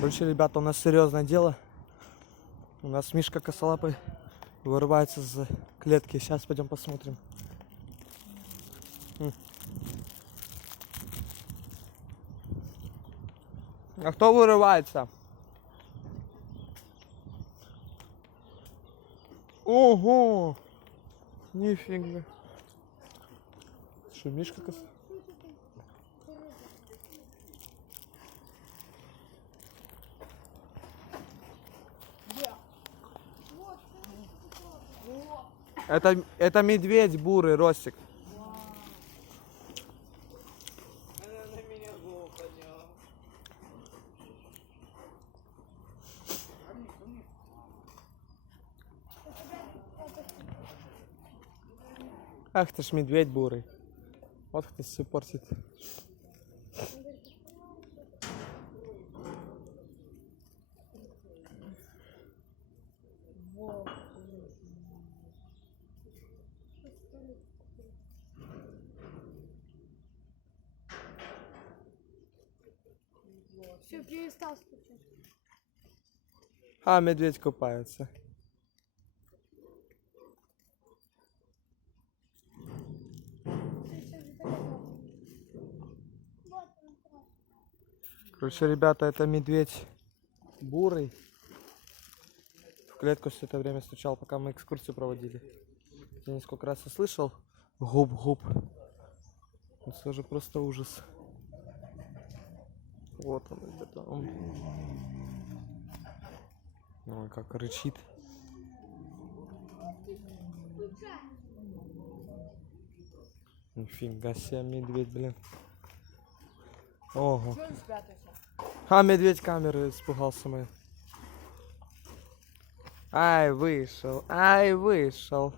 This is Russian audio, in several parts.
Короче, ребята, у нас серьезное дело. У нас Мишка косолапый вырывается из клетки. Сейчас пойдем посмотрим. А кто вырывается? Ого! Нифига. Что, Мишка косолапый? Это медведь бурый, Ростик. Ах ты ж медведь бурый. Вот кто все портит. Все, перестал стучать. А, медведь купается. Короче, ребята, это медведь бурый. В клетку все это время стучал, пока мы экскурсию проводили. Я несколько раз услышал губ-губ. Это уже просто ужас. Вот он, ребята. Ой, как рычит. Нифига себе, медведь, блин. Ого. А, медведь камеры испугался мой. Ай, вышел, ай, вышел.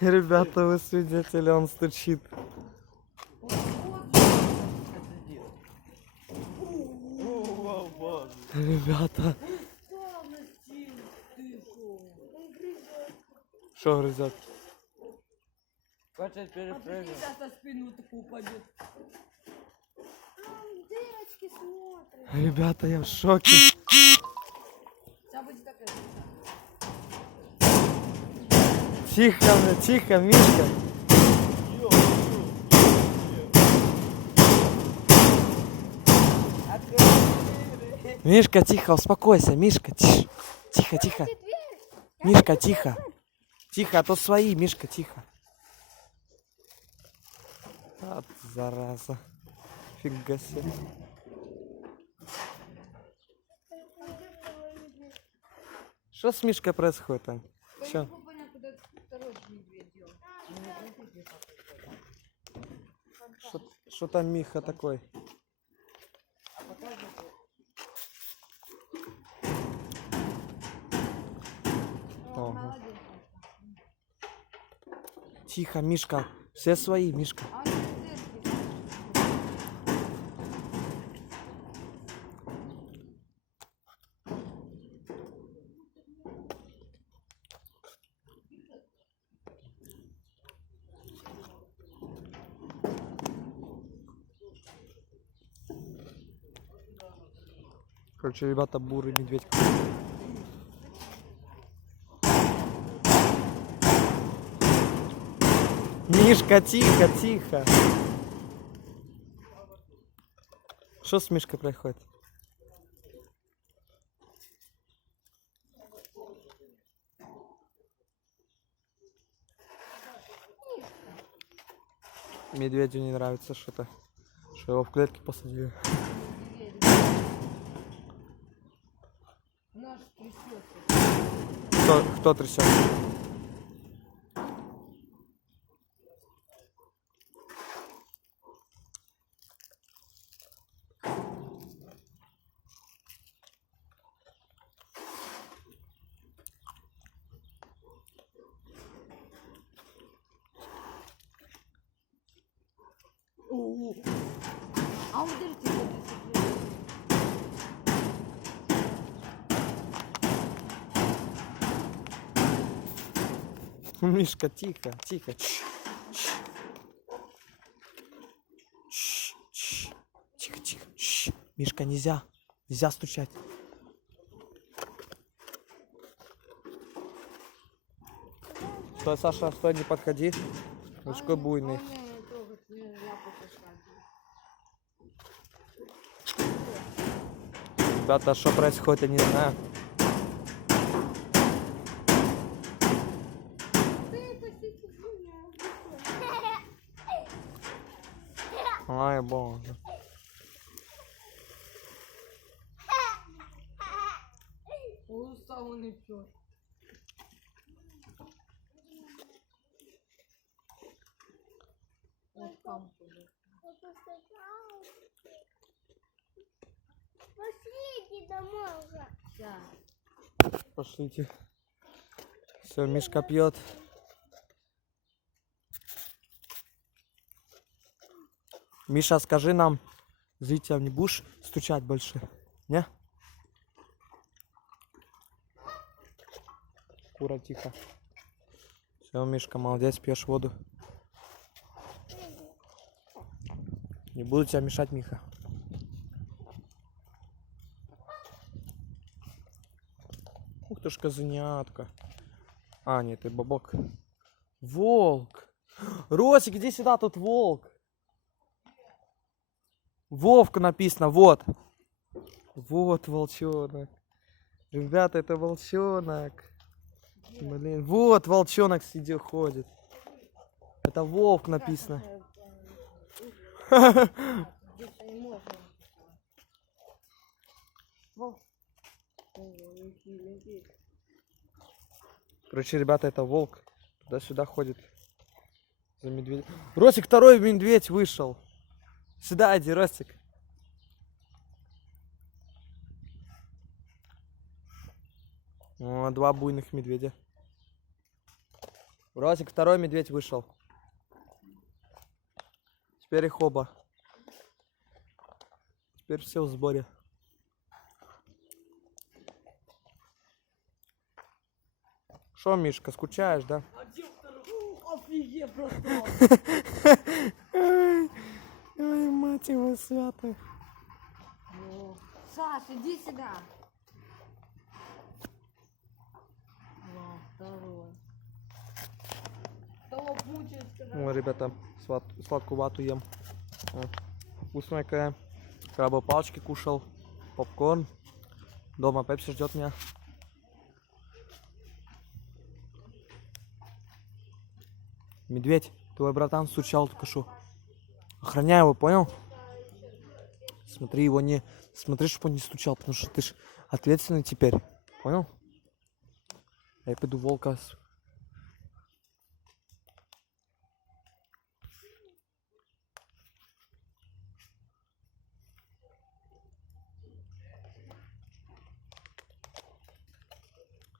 Ребята, вы свидетели, он стучит. Ребята. Что грызет? Хочет перепрыгнуть. На спину такую упадет. Дырочки смотрят. Ребята, я в шоке. Сейчас будет такая. Тихо, тихо, Мишка. Мишка, тихо, успокойся, Мишка. Тихо, тихо. Мишка, тихо. Тихо, а то свои, Мишка, тихо. Вот зараза. Фига себе. Что с Мишкой происходит, Ань? Что? Что там Миха такой? Ого. Тихо, Мишка. Все свои, Мишка. Короче, ребята, бурый медведь. Мишка, тихо, тихо. Что с Мишкой происходит? Медведю не нравится что-то, что его в клетке посадили. Кто трясется? О. А удержите, удержите. Мишка, тихо, тихо. Тихо, тихо. Мишка, нельзя. Нельзя стучать. Стой, Саша, стой, не подходи. Мужской буйный. Не трогать, не лапу кусать. Ребята, что происходит, я не знаю. Ай, боже. Устал он и пьет. Вот там уже. Пошлите домой уже. Да. Пошлите. Все, Мишка пьет. Миша, скажи нам, зрителям, не будешь стучать больше? Не? Кура, тихо. Все, Мишка, молодец, пьешь воду. Не буду тебя мешать, Миха. Ух ты ж козынятка. А, нет, ты бабок. Волк. Росик, иди сюда, тут волк. Вовка написано, вот. Вот волчонок. Ребята, это волчонок. Блин, вот волчонок сидит, ходит. Это Вовк написано. Здесь не можно. Во. Короче, ребята, это волк. Туда-сюда ходит. За медведем. Ростик, второй медведь вышел. Сюда иди, Ростик. О, два буйных медведя. Ростик, второй медведь вышел. Теперь их оба. Теперь все в сборе. Шо, Мишка, скучаешь, да? Офигеть просто. Ой, мать его святая. Саш, иди сюда. Во, второй. Того мучает, Ой, ребята, сладкую вату ем. О, вкусная какая. Крабовые палочки кушал. Попкорн. Дома пепси ждет меня. Медведь, твой братан стучал только что. Охраняй его, понял? Смотри, его не... Смотри, чтобы он не стучал, потому что ты ж ответственный теперь. Понял? Я пойду волка...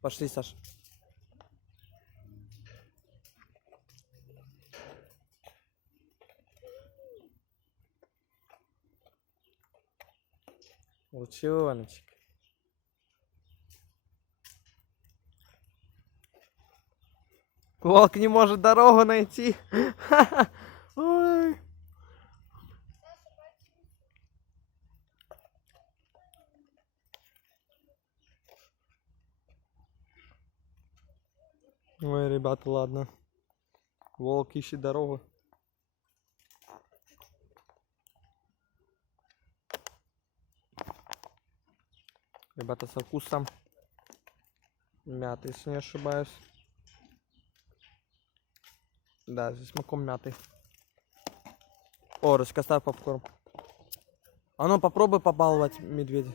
Пошли, Саша. Волчоночек. Волк не может дорогу найти. Ой. Ой, ребята, ладно. Волк ищет дорогу. Ребята, со вкусом мяты, если не ошибаюсь. Да, здесь маком мяты. О, Росик, ставь попкорн. А ну попробуй побаловать медведя.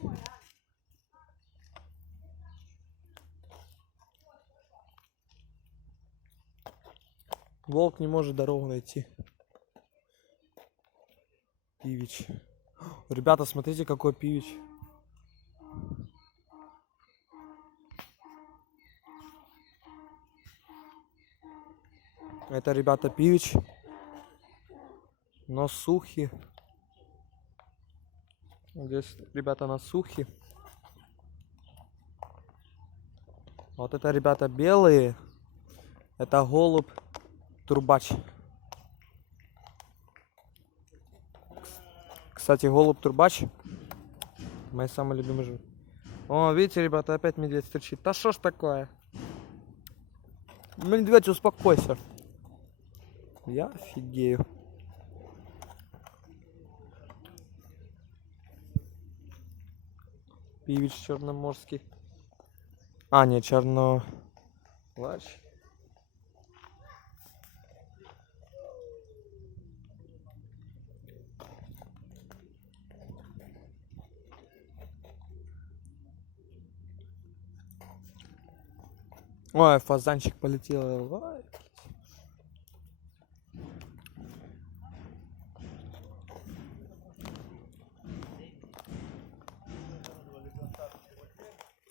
Волк не может дорогу найти. Пивич. Ребята, смотрите, какой пивич. Это, ребята, пивич. Но сухи. Здесь ребята на сухи. Вот это ребята белые. Это голубь турбач. Кстати, голубь турбач мои самые любимые животные. О, видите, ребята, опять медведь стучит. Да что ж такое? Медведь, успокойся. Я офигею. Пивич черноморский. А, не, черноплащ. Ой, фазанчик полетел. Ой.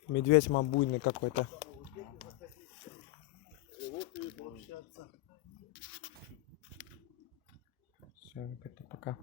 Медведь мабуйный какой-то. Все, пока.